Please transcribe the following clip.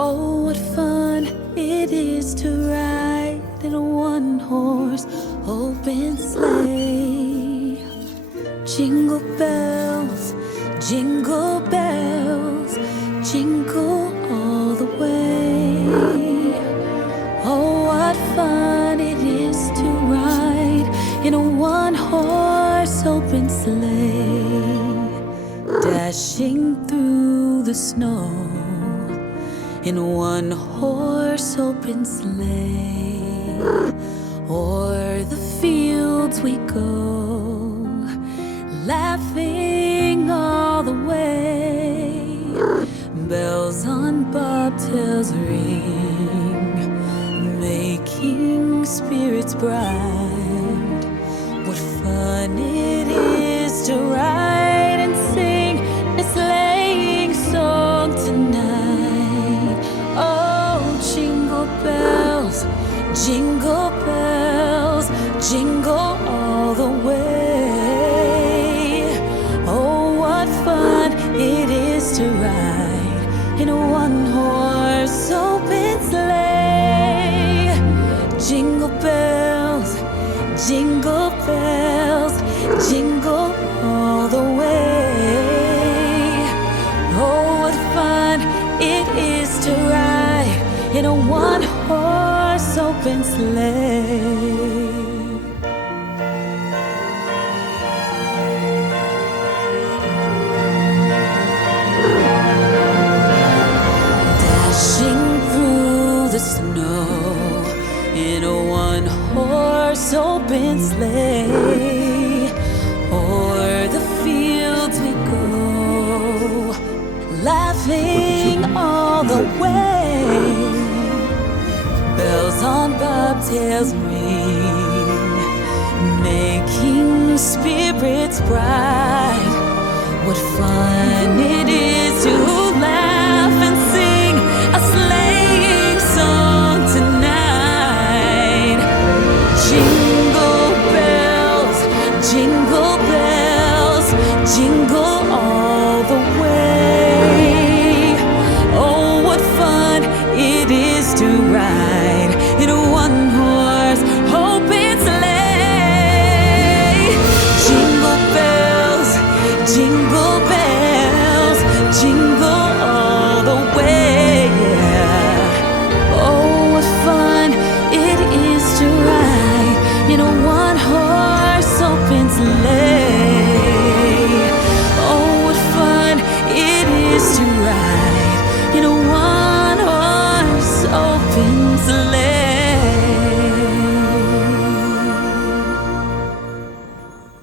Oh, what fun it is to ride in a one-horse open sleigh. Jingle bells, jingle bells, jingle all the way. Oh, what fun it is to ride in a one-horse open sleigh, dashing through the snow in a one-horse open sleigh. O'er the fields we go, laughing all the way. Bells on bobtails ring, making spirits bright. What fun it is to ride and sing a sleighing song tonight. Oh, jingle bells, jingle bells, jingle all the way. Oh, what fun it is to ride in a one-horse open sleigh. Jingle bells, jingle bells, jingle all the way. Oh, what fun it is to ride in a one-horse open sleigh. Dashing through the snow in a one-horse open sleigh. O'er the fields we go, laughing all the way. Bells on bobtails ring, making spirits bright. What fun it is to laugh and sing a sleighing song tonight. Jingle bells, jingle bells, jingle all the way. Oh, what fun it is to ride in a one-horse open sleigh. Jingle bells, jingle bells, jingle